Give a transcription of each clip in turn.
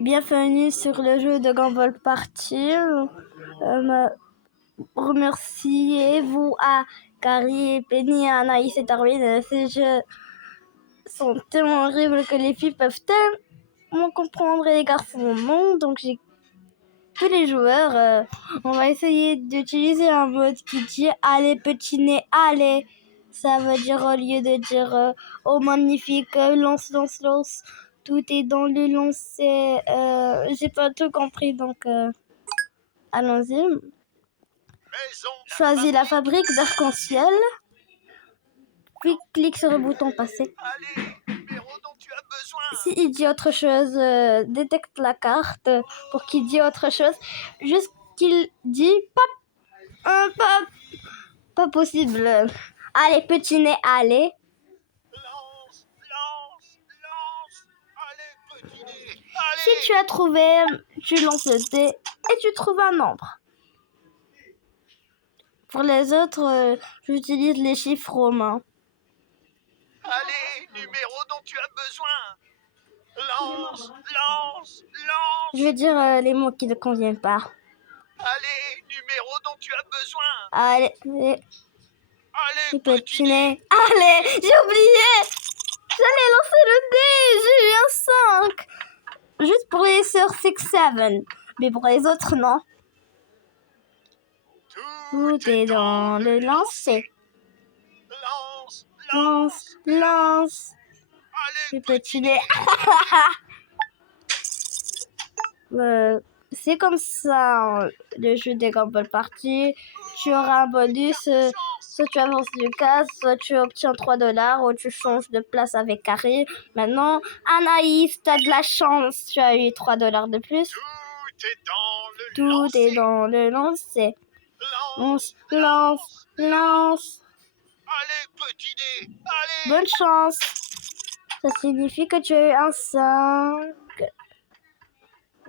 Bienvenue sur le jeu de Gumball Party. Remerciez-vous à Carrie, Penny, Anaïs et Darwin. Ces jeux sont tellement horribles que les filles peuvent tellement comprendre et les garçons non. Donc j'ai tous les joueurs. On va essayer d'utiliser un mode qui dit « Allez petit nez, allez ». Ça veut dire au lieu de dire « Oh magnifique, lance, lance, lance ». Tout est dans le lancer. J'ai pas tout compris, donc allons-y. Choisis la fabrique d'arc-en-ciel. Puis clique sur le bouton passer. Si il dit autre chose, détecte la carte pour qu'il dise autre chose. Juste qu'il dit pas possible. Allez, petit nez, allez. Si tu as trouvé, tu lances le dé et tu trouves un nombre. Pour les autres, j'utilise les chiffres romains. Allez, numéro dont tu as besoin. Lance, lance, lance. Je vais dire les mots qui ne conviennent pas. Allez, numéro dont tu as besoin. Allez, Allez, petit nez. Allez, j'ai oublié. J'allais lancer le dé. J'ai eu un 5. Juste pour les sœurs 6-7. Mais pour les autres, non. Tout est dans le lancer. Lance, Lance, lance. Allez, Petit nez. C'est comme ça le jeu des Gumball Party. Tu auras un bonus, soit tu avances du cas, soit tu obtiens $3 ou tu changes de place avec Carrie. Maintenant, Anaïs, t'as de la chance, tu as eu $3 de plus. Tout est dans le lancer. Lance, Lance, lance. Allez, petit nez. Allez. Bonne chance. Ça signifie que tu as eu un 5.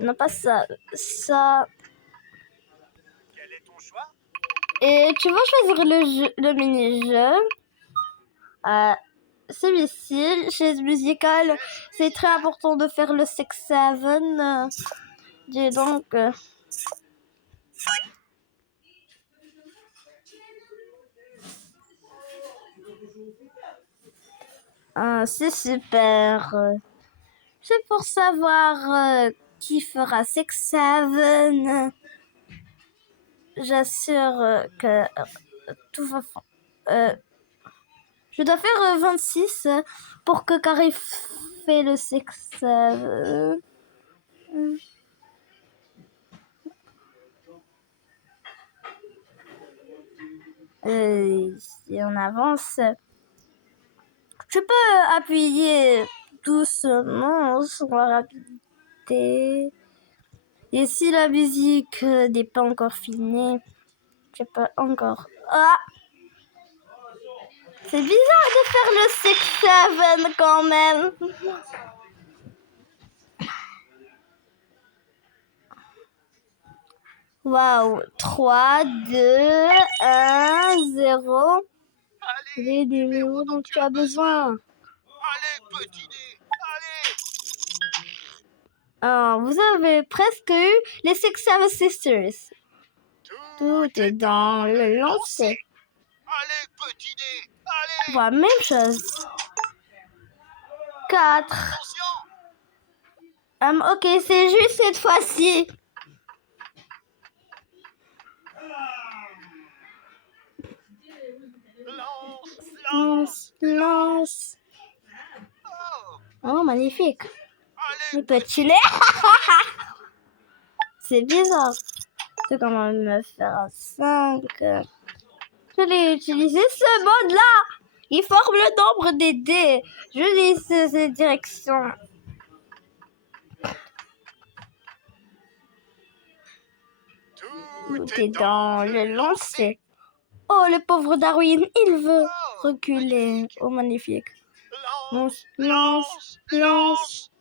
Non, pas ça. Ça. Quel est ton choix? Et tu vas choisir le mini-jeu. Celui-ci, chaise musicale, c'est très important de faire le 6-7. Dis donc. C'est super. C'est pour savoir qui fera 6-7. J'assure que tout va. Je dois faire 26 pour que Carrie fait le 6-7. Si on avance, tu peux appuyer doucement sur la rapidité. Et si la musique n'est pas encore finie, tu peux encore. Ah! C'est bizarre de faire le 6-7 quand même. Waouh! 3, 2, 1, 0. Les numéros dont tu as besoin. Allez, petit nez. Allez. Vous avez presque eu les 6-7 Sisters. Tout est dans le lancer. Allez, petit nez. Allez. Voilà, même chose. 4. Attention. Ok, c'est juste cette fois-ci. Lance, Lance. Oh, magnifique. Allez, Le petit nez. C'est bizarre. Tu peux quand même me faire un 5. Je l'ai utilisé ce mode-là. Il forme le nombre des dés. Je lis ces directions. Tout est dans le lancer. Oh, le pauvre Darwin, il veut reculer. Oh, magnifique. Lance, lance, lance.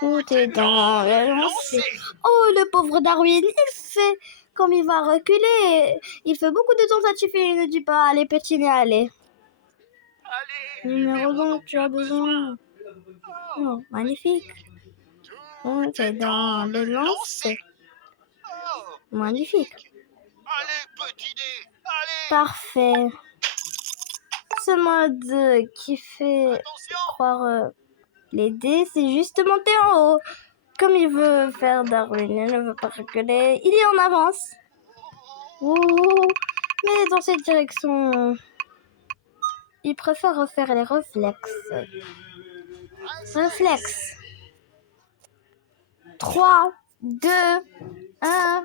Tout est dans le lancer. Oh, le pauvre Darwin, il fait comme il va reculer. Il fait beaucoup de tentatives et il ne dit pas allez, petit nez, allez. Allez, Numéro dont tu as besoin. Oh, magnifique. C'est dans le lancer. Oh, Magnifique. allez, petit dé, allez. Parfait. Ce mode qui fait Attention. croire les dés, c'est juste monter en haut. Comme il veut faire Darwin, il ne veut pas reculer. Il est en avance. Ouh. Mais dans cette direction, il préfère refaire les réflexes. Réflexe. 3, 2, 1.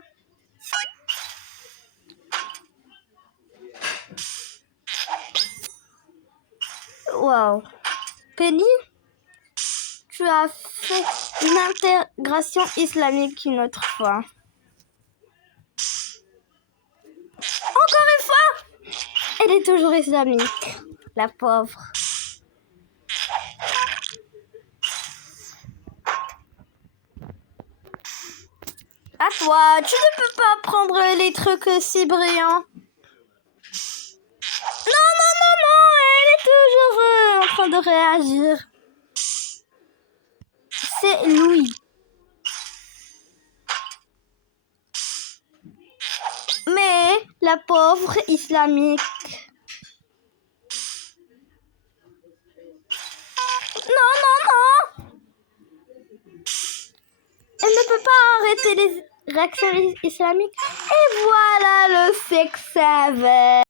Wow. Penny, tu as fait une intégration islamique une autre fois. Encore une fois, elle est toujours islamique, la pauvre. À toi, tu ne peux pas prendre les trucs si brillants. Non, non, non, non, elle est toujours en train de réagir. C'est Louis. Mais la pauvre islamique. Non, non, non. Elle ne peut pas arrêter les réactions islamiques. Et voilà le 6-7.